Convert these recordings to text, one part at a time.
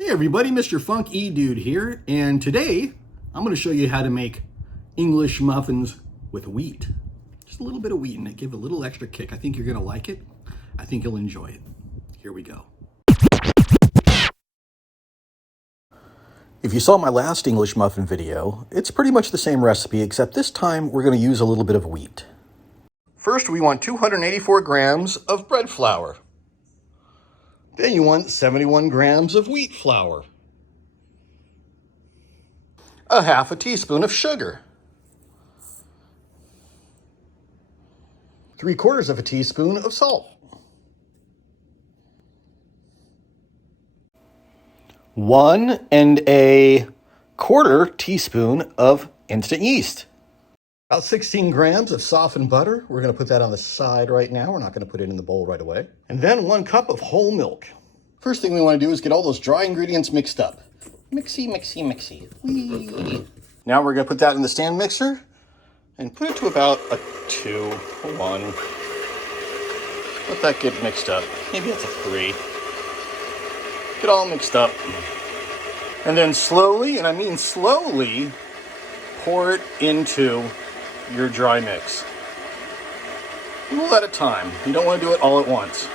Hey everybody, Mr. Funk E-Dude here, and today I'm going to show you how to make English muffins with wheat. Just a little bit of wheat in it, give it a little extra kick. I think you're going to like it. I think you'll enjoy it. Here we go. If you saw my last English muffin video, it's pretty much the same recipe, except this time we're going to use a little bit of wheat. First, we want 284 grams of bread flour. Then you want 71 grams of wheat flour. A half a teaspoon of sugar. 3/4 of a teaspoon of salt. 1¼ teaspoon of instant yeast. About 16 grams of softened butter. We're going to put that on the side right now. We're not going to put it in the bowl right away. And then 1 cup of whole milk. First thing we want to do is get all those dry ingredients mixed up. Mixy, mixy, mixy. Whee. Now we're going to put that in the stand mixer and put it to about a 2, a 1. Let that get mixed up. Maybe it's a 3. Get all mixed up. And then slowly, and I mean slowly, pour it into your dry mix. A little at a time. You don't want to do it all at once.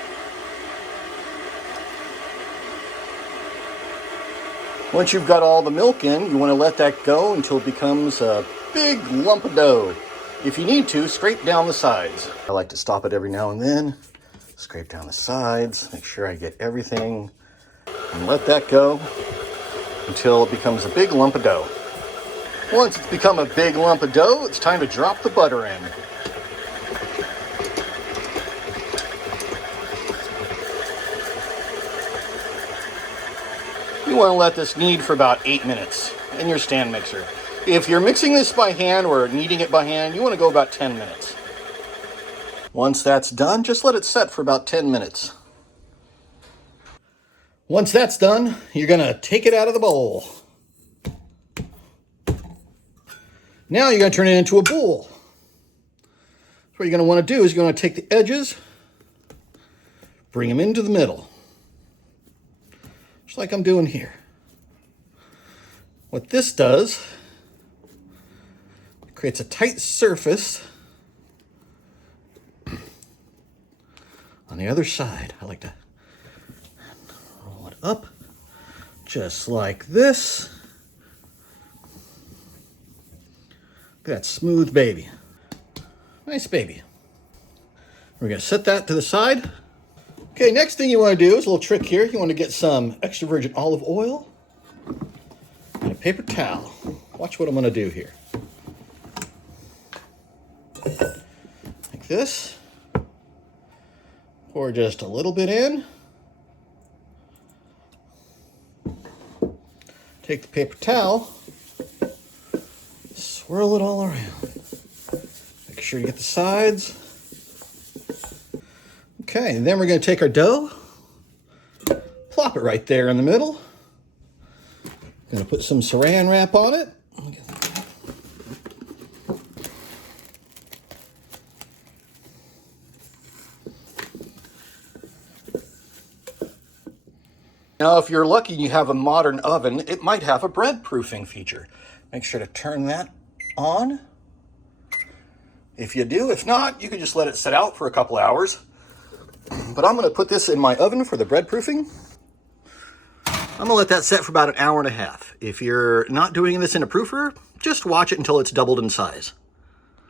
Once you've got all the milk in, you want to let that go until it becomes a big lump of dough. If you need to, scrape down the sides. I like to stop it every now and then. Scrape down the sides, make sure I get everything, and let that go until it becomes a big lump of dough. Once it's become a big lump of dough, it's time to drop the butter in. You want to let this knead for about 8 minutes in your stand mixer. If you're mixing this by hand or kneading it by hand, you want to go about 10 minutes. Once that's done, just let it set for about 10 minutes. Once that's done, you're going to take it out of the bowl. Now you're going to turn it into a bowl. So what you're going to want to do is you're going to take the edges, bring them into the middle. Just like I'm doing here. What this does, it creates a tight surface on the other side. I like to roll it up just like this. Look at that smooth baby. Nice baby. We're going to set that to the side. Okay, next thing you want to do is a little trick here. You want to get some extra virgin olive oil and a paper towel. Watch what I'm going to do here. Like this. Pour just a little bit in. Take the paper towel, swirl it all around. Make sure you get the sides. Okay, and then we're going to take our dough, plop it right there in the middle. Going to put some saran wrap on it. Now, if you're lucky and you have a modern oven, it might have a bread proofing feature. Make sure to turn that on. If you do, if not, you can just let it sit out for a couple hours. But I'm going to put this in my oven for the bread proofing. I'm going to let that set for about 1.5 hours. If you're not doing this in a proofer, just watch it until it's doubled in size.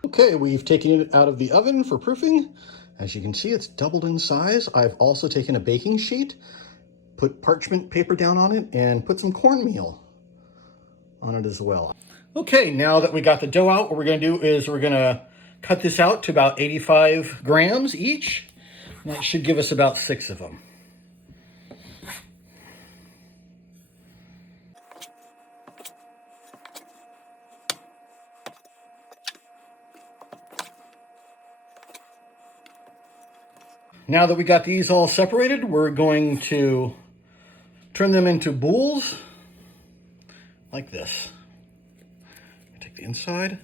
Okay, we've taken it out of the oven for proofing. As you can see, it's doubled in size. I've also taken a baking sheet, put parchment paper down on it, and put some cornmeal on it as well. Okay, now that we got the dough out, what we're going to do is we're going to cut this out to about 85 grams each. And that should give us about 6 of them. Now that we got these all separated, we're going to turn them into bowls like this. Take the inside.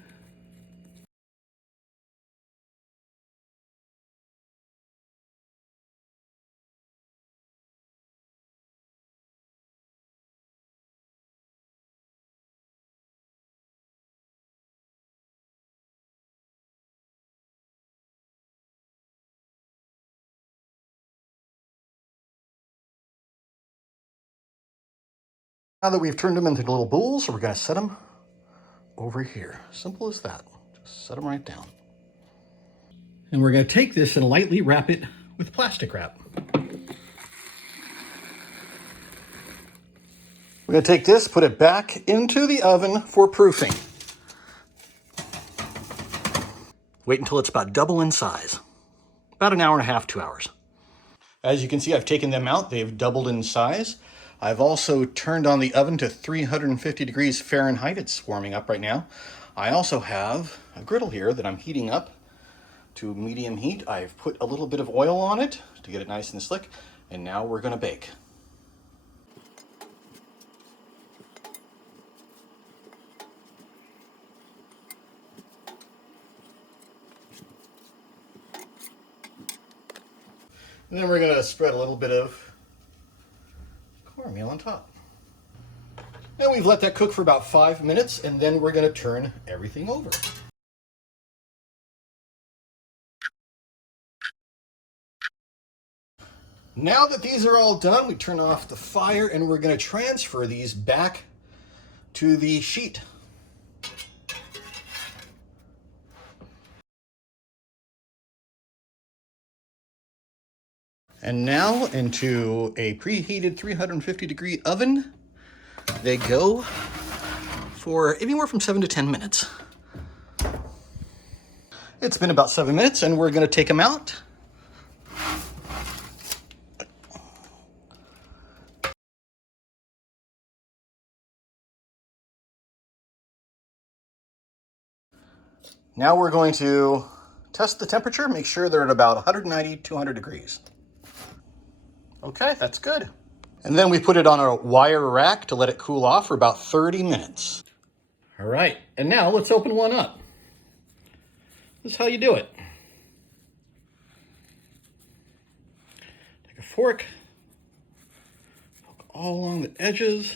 Now that we've turned them into little bowls, we're going to set them over here. Simple as that. Just set them right down. And we're going to take this and lightly wrap it with plastic wrap. We're going to take this, put it back into the oven for proofing. Wait until it's about double in size. About an hour and a half, 2 hours. As you can see, I've taken them out. They've doubled in size. I've also turned on the oven to 350 degrees Fahrenheit. It's warming up right now. I also have a griddle here that I'm heating up to medium heat. I've put a little bit of oil on it to get it nice and slick. And now we're going to bake. And then we're going to spread a little bit of cornmeal on top. Then we've let that cook for about 5 minutes, and then we're going to turn everything over. Now that these are all done, we turn off the fire and we're going to transfer these back to the sheet. And now into a preheated 350 degree oven, they go for anywhere from 7 to 10 minutes. It's been about 7 minutes and we're going to take them out. Now we're going to test the temperature, make sure they're at about 190, 200 degrees. Okay, that's good. And then we put it on a wire rack to let it cool off for about 30 minutes. All right, and now let's open one up. This is how you do it. Take a fork, poke all along the edges,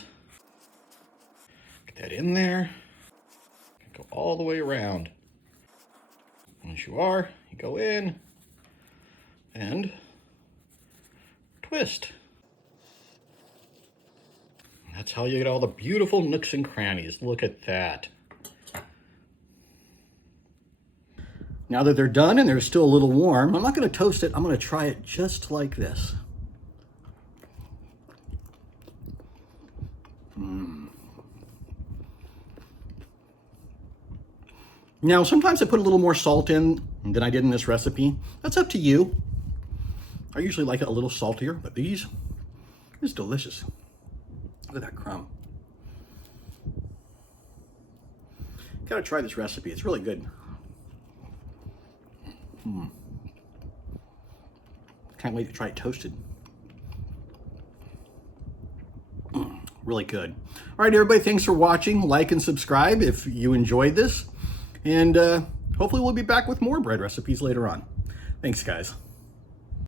get that in there, go all the way around. Once you are, you go in and twist. That's how you get all the beautiful nooks and crannies. Look at that. Now that they're done and they're still a little warm, I'm not going to toast it. I'm going to try it just like this. Now, sometimes I put a little more salt in than I did in this recipe. That's up to you. I usually like it a little saltier, but these is delicious. Look at that crumb. Gotta try this recipe. It's really good. Can't wait to try it toasted. Really good. All right, everybody, thanks for watching. Like and subscribe if you enjoyed this. And hopefully we'll be back with more bread recipes later on. Thanks, guys.